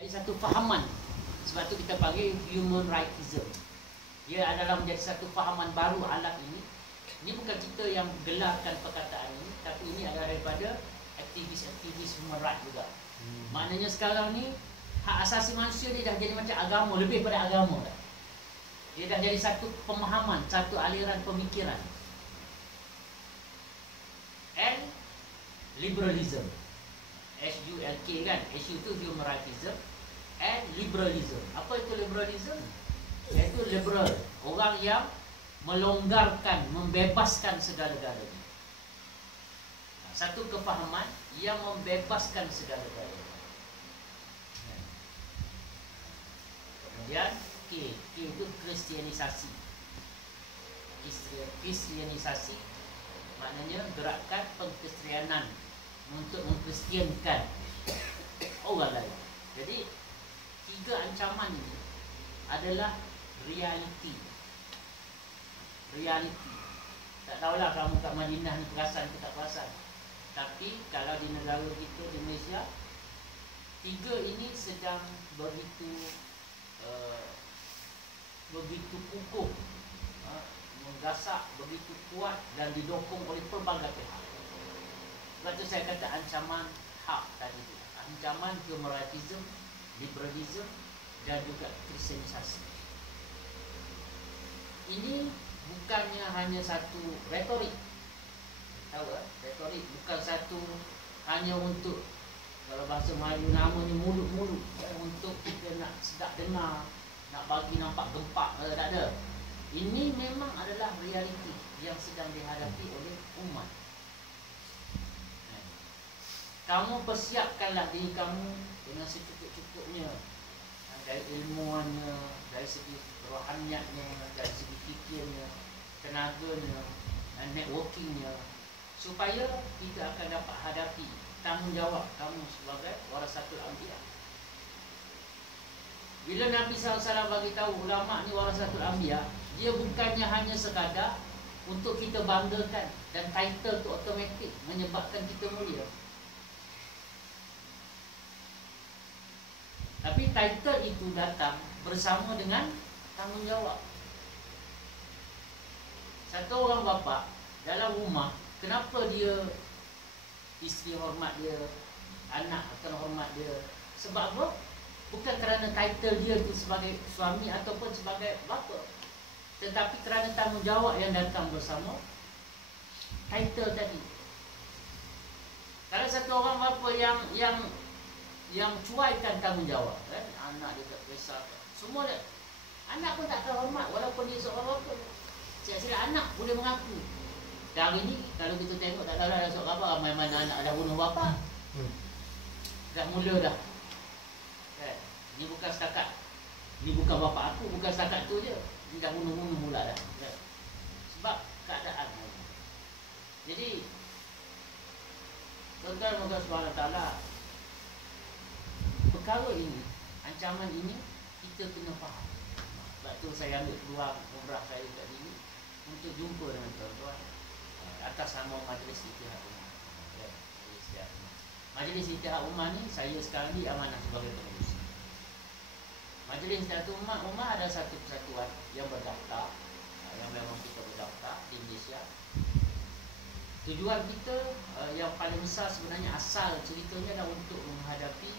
Jadi satu fahaman. Sebab tu kita panggil human rightism. Dia adalah menjadi satu fahaman baru alat ini. Ini bukan kita yang gelarkan perkataan ini, tapi ini adalah daripada aktivis-aktivis human rights juga. Maknanya sekarang ni hak asasi manusia ni dah jadi macam agama, lebih pada agama dah. Dia dah jadi satu pemahaman, satu aliran pemikiran. And liberalism, SULK kan, SU itu human rightism, and liberalism. Apa itu liberalism? Iaitu liberal, orang yang melonggarkan, membebaskan segala-galanya. Satu kefahaman yang membebaskan segala-galanya. Kemudian K itu kristianisasi. Kristianisasi maknanya gerakan pengkristianan untuk mengkristiankan orang lain. Jadi tiga ancaman ini adalah realiti. Tak tahulah kamu kat Madinah ni perasan ke tak perasan. Tapi kalau di negara kita di Malaysia, tiga ini sedang begitu kukuh, menggasak, begitu kuat dan didokong oleh pelbagai pihak. Sebab tu saya kata ancaman hak tadi tu. Ancaman human rightism, liberalism dan juga kristianisasi. Ini bukannya hanya satu retorik. Tahu tak? Retorik bukan satu hanya untuk, kalau bahasa Melayu namanya mulut-mulut, untuk kita nak sedap dengar, nak bagi nampak gempak, tak ada. Ini memang adalah realiti yang sedang dihadapi oleh umat. Kamu persiapkanlah diri kamu dengan secukup-cukupnya, dari ilmuannya, dari segi rohaniatnya, dari segi fikirnya, tenaganya, dan networkingnya, supaya kita akan dapat hadapi tanggungjawab kamu sebagai warasatul anbiya. Bila Nabi SAW bagi tahu ulama ni warasatul anbiya, dia bukannya hanya sekadar untuk kita banggakan dan title tu automatik menyebabkan kita mulia. Tapi title itu datang bersama dengan tanggungjawab. Satu orang bapa dalam rumah, kenapa dia isteri hormat dia, anak akan hormat dia? Sebab apa? Bukan kerana title dia itu sebagai suami ataupun sebagai bapa, tetapi kerana tanggungjawab yang datang bersama title tadi. Kalau satu orang bapa yang cuaikan tanggungjawab, kan? Anak dia tak kisah, semua dia, anak pun tak terhormat walaupun dia seorang bapa. Sila anak boleh mengaku. Dan hari ni kalau kita tengok, tak tahu dah seorang bapa, ramai mana anak dah bunuh bapa. Dah mula dah. Kan? Ini bukan setakat, ini bukan bapa aku, bukan setakat tu je. Ini dah bunuh-bunuh mula dah. Kan? Sebab keadaan. Jadi tuan-tuan moga Subhanahu Taala, perkara ini, ancaman ini kita kena faham. Sebab tu saya ambil peluang umrah saya kat sini untuk jumpa dengan tuan-tuan atas nama Majlis Ittihad Ummah. Majlis Ittihad Ummah ni saya sekarang ni amanah sebagai pengurusi. Majlis Ittihad Ummah ada satu persatuan yang berdaftar, yang memang kita berdaftar di Malaysia. Tujuan kita yang paling besar sebenarnya, asal ceritanya adalah untuk menghadapi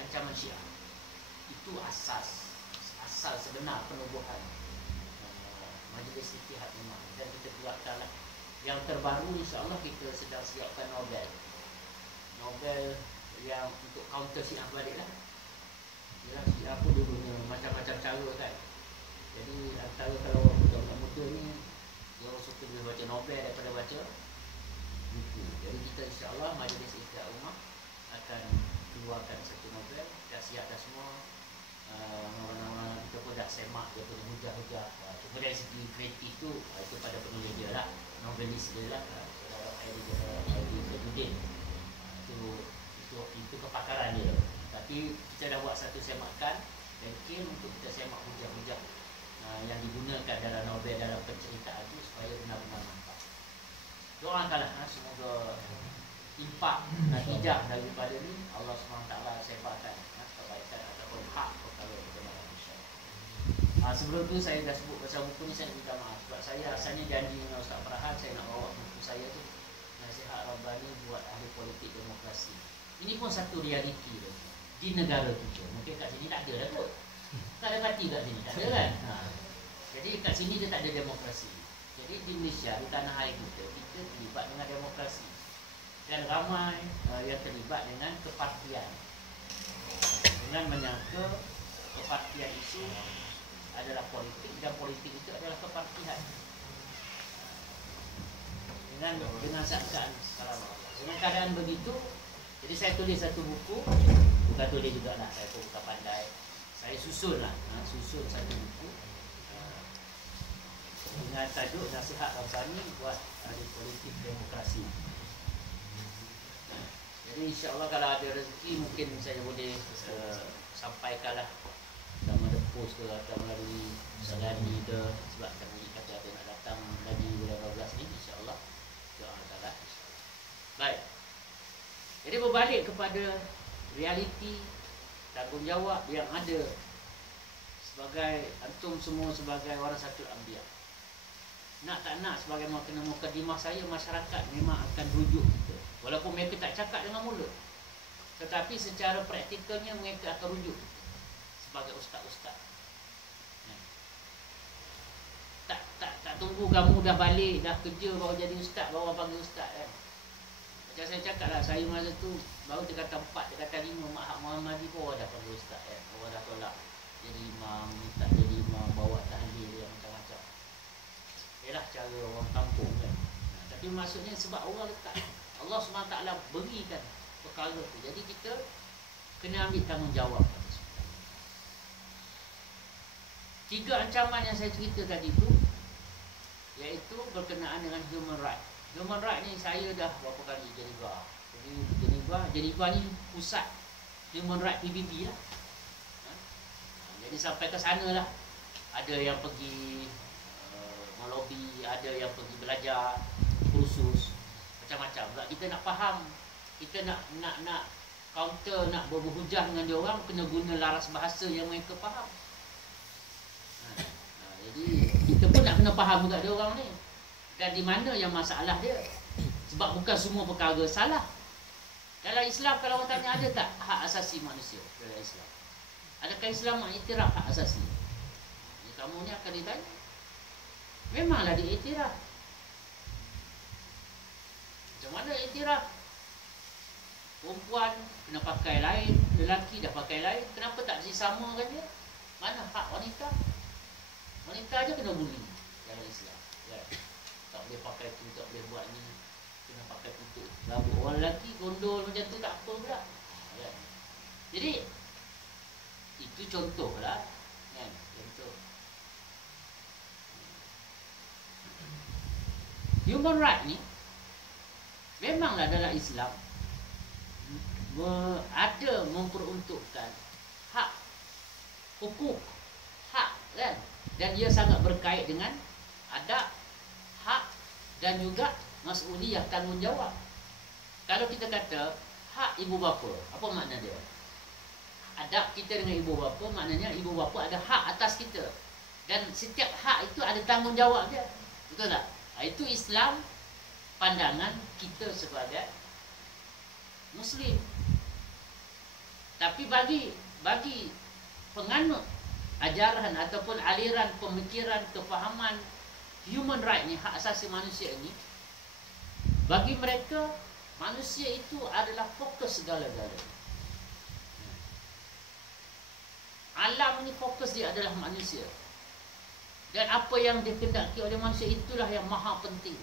ancaman Syiah. Itu asal sebenar penubuhan Majlis Ittihad Ummah. Dan kita gerakkanlah. Yang terbaru, insya-Allah kita sedang siapkan Nobel yang untuk counter Syiah balik lah. Yalah, Syiah pun dulunya macam-macam cara kan. Jadi antara kalau budak-budak muda ni, dia suka dia baca Nobel daripada baca buku. Jadi kita insya-Allah Majlis Ittihad Ummah akan keluarkan satu Nobel. Dah siap dah semua. Nama-nama kita pun dah semak, dia punya hujah-hujah. Cuma dari segi kreatif tu, itu pada penulis dia lah, novelis dia lah, saudara Hairi Fadudin. Itu kepakaran dia. Tapi kita dah buat satu semakan ranking untuk kita semak hujah-hujah yang digunakan dalam novel, dalam penceritaan itu, supaya benar-benar nampak. Doakanlah semoga impak natijah daripada ni Allah SWT sebarkan kebaikan sebelum tu saya dah sebut pasal buku ni, saya minta maaf sebab saya asalnya janji dengan Ustaz Farhan saya nak bawa buku saya tu, Nasihat Rabbani buat Ahli Politik Demokrasi. Ini pun satu realiti di negara kita. Mungkin kat sini tak ada dah kot. Tak ada parti kat sini, tak ada kan? Jadi kat sini dia tak ada demokrasi. Jadi di Malaysia, di tanah air kita terlibat dengan demokrasi. Dan ramai yang terlibat dengan kepartian. Dengan menyangka kepartian itu adalah politik dan politik itu adalah kepartian. Dengan sangkaan dengan keadaan begitu, jadi saya tulis satu buku, bukan tulis juga lah, saya pun bukan pandai. Saya susun satu buku dengan tajuk Nasihat Rabbani buat Ahli Politik Demokrasi. Jadi insya-Allah kalau ada rezeki mungkin saya boleh sampaikanlah sama ada post ke atau melalui salani ke, sebab kami kata ada nak datang lagi bulan 12 ni insya-Allah. Doa-doa. Baik. Jadi berbalik kepada realiti tanggungjawab yang ada sebagai antum semua sebagai warasatul anbiya. Nak tak nak sebagai mukadimah saya, masyarakat memang akan rujuk kita. Walaupun mereka tak cakap dengan mulut, tetapi secara praktikalnya mereka akan rujuk kita sebagai ustaz-ustaz. Tak tunggu kamu dah balik, dah kerja baru jadi ustaz, baru panggil ustaz kan. Macam saya cakap lah, saya masa tu baru tingkatan 4, tingkatan 5 Mak Muhammadi pun dah panggil ustaz kan. Orang dah tolak jadi imam, tak jadi imam, bawa tahlil yang macam-macam. Ialah cara orang kampung kan. Tapi maksudnya sebab orang letak, Allah SWT berikan perkara tu. Jadi kita kena ambil tanggungjawab. 3 ancaman yang saya cerita tadi tu, iaitu berkenaan dengan human right. Human right ni saya dah berapa kali Geneva. Jadi Geneva ni pusat human right PBB lah. Jadi sampai ke sana lah. Ada yang pergi melobi, ada yang pergi belajar kursus macam-macam. Sebab kita nak faham, kita nak counter, nak berhujah dengan dia orang, kena guna laras bahasa yang mereka faham. Jadi kita pun nak kena faham juga dia orang ni. Dan di mana yang masalah dia. Sebab bukan semua perkara salah. Dalam Islam kalau orang tanya ada tak hak asasi manusia dalam Islam? Adakah Islam mengiktiraf hak asasi? Kamu ni akan ditanya. Memanglah diiktiraf. Macam mana iktiraf? Perempuan kena pakai lain, lelaki dah pakai lain. Kenapa tak disamakan dia? Mana hak wanita? Wanita aja kena bully dalam Islam ya. Tak boleh pakai tu, tak boleh buat ni, kena pakai tutup rambut. Orang lelaki gondol macam tu tak apa pula ya. Jadi itu contoh lah kan? Contoh human right ni memanglah dalam Islam ada memperuntukkan hak, hukuk, hak kan? Dan dia sangat berkait dengan adab, hak dan juga mas'uliyah, tanggungjawab. Kalau kita kata hak ibu bapa, apa makna dia? Adab kita dengan ibu bapa, maknanya ibu bapa ada hak atas kita. Dan setiap hak itu ada tanggungjawab dia. Betul tak? Itu Islam, pandangan kita sebagai Muslim. Tapi bagi penganut ajaran ataupun aliran pemikiran, kefahaman human right ni, hak asasi manusia ni, bagi mereka manusia itu adalah fokus segala-galanya. Alam ni fokus dia adalah manusia. Dan apa yang dikehendaki oleh manusia itulah yang maha penting.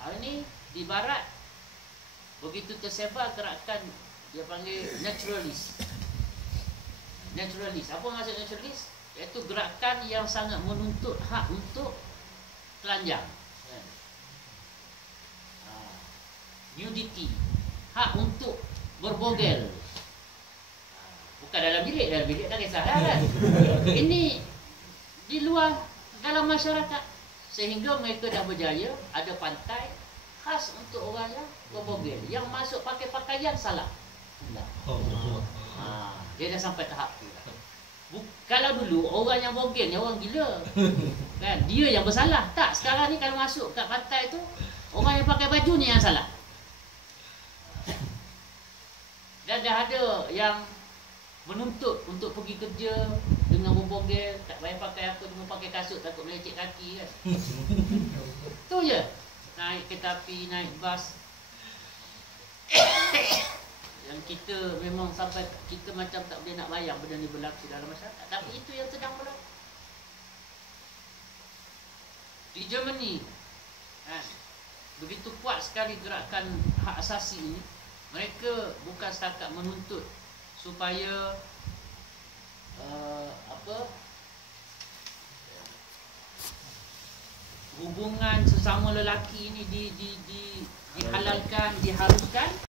Hari ni di barat begitu tersebar gerakan dia panggil naturalis. Naturalis. Apa maksud naturalis? Iaitu gerakan yang sangat menuntut hak untuk telanjang. Nudity. Hak untuk berbogel. Bukan dalam bilik tak kisahlah kan. Ini di luar dalam masyarakat. Sehingga mereka dah berjaya ada pantai khas untuk orang yang berbogel. Yang masuk pakai pakaian salah. Dia dah sampai tahap tu. Kalau dulu orang yang bogel ni orang gila. Kan? Dia yang bersalah. Tak, sekarang ni kalau masuk kat pantai tu, orang yang pakai baju ni yang salah. Dan dah ada yang menuntut untuk pergi kerja dengan berbogel, tak payah pakai apa, cuma pakai kasut takut melecet kaki kan. Tu je. Naik kereta api, naik bas. Yang kita memang sampai kita macam tak boleh nak bayang benda ni berlaku dalam masyarakat. Tapi itu yang sedang berlaku di Germany. Begitu kuat sekali gerakan hak asasi ini. Mereka bukan setakat menuntut supaya hubungan sesama lelaki ini dihalalkan, diharuskan,